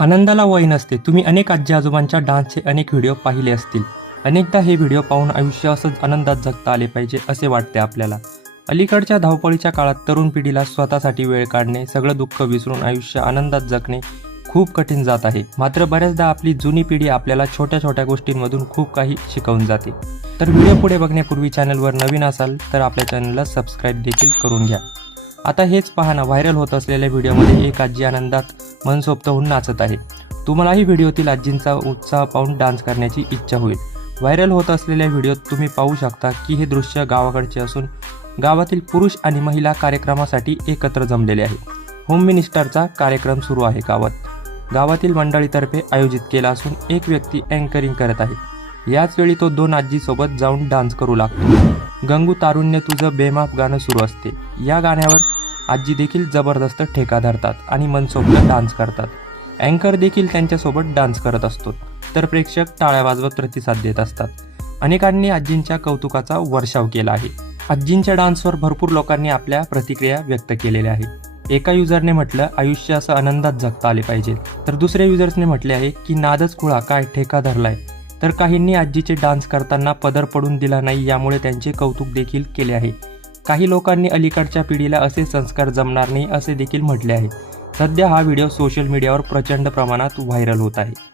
आनंदाला वय नसते. तुम्ही अनेक आजी आजोबांच्या डान्सचे अनेक व्हिडिओ पाहिले असतील. अनेकदा हे व्हिडिओ पाहून आयुष्य असंच आनंदात जगता आले पाहिजे असे वाटते आपल्याला. अलीकडच्या धावपळीच्या काळात तरुण पिढीला स्वतःसाठी वेळ काढणे सगळं दुःख विसरून आयुष्य आनंदात जगणे खूप कठीण जात आहे. मात्र बऱ्याचदा आपली जुनी पिढी आपल्याला छोट्या छोट्या गोष्टींमधून खूप काही शिकवून जाते. तर व्हिडिओ पुढे बघण्यापूर्वी चॅनलवर नवीन असाल तर आपल्या चॅनलला सबस्क्राईब देखील करून घ्या. आता हेच पाहणं व्हायरल होत असलेल्या व्हिडिओमध्ये एक आजी आनंदात मनसोक्त होऊन नाचत आहे. तुम्हालाही व्हिडिओतील आजींचा उत्साह पाहून डान्स करण्याची इच्छा होईल. व्हायरल होत असलेल्या व्हिडिओत तुम्ही पाहू शकता की हे दृश्य गावाकडचे असून गावातील पुरुष आणि महिला कार्यक्रमासाठी एकत्र जमलेले आहे. होम मिनिस्टरचा कार्यक्रम सुरू आहे गावात. गावातील मंडळीतर्फे आयोजित केला असून एक व्यक्ती अँकरिंग करत आहे. याच वेळी तो दोन आजीसोबत जाऊन डान्स करू लागतो. गंगू तारुण्य तुझं बेमाप गाणं सुरू असते. या गाण्यावर आजी देखील जबरदस्त ठेका धरतात आणि मनसोक्त डान्स करतात. अँकर देखील त्यांच्यासोबत डान्स करत असतो तर प्रेक्षक टाळ्या वाजवत प्रतिसाद देत असतात. अनेकांनी आजींच्या कौतुकाचा वर्षाव केला आहे. आजींच्या डान्सवर भरपूर लोकांनी आपल्या प्रतिक्रिया व्यक्त केलेल्या आहेत. एका युजरने म्हटलं आयुष्य असं आनंदात जगता आले पाहिजे. तर दुसऱ्या युजर्सने म्हटले आहे की नादच खुळा काय ठेका धरलाय. तर काहींनी आजीचे डान्स करताना पदर पडून दिला नाही यामुळे त्यांचे कौतुक देखील केले आहे. काही लोकांनी अलीकडच्या पिढीला असे संस्कार जमणार नाही असे देखील म्हटले आहे. सध्या हा व्हिडिओ सोशल मीडियावर प्रचंड प्रमाणात व्हायरल होत आहे.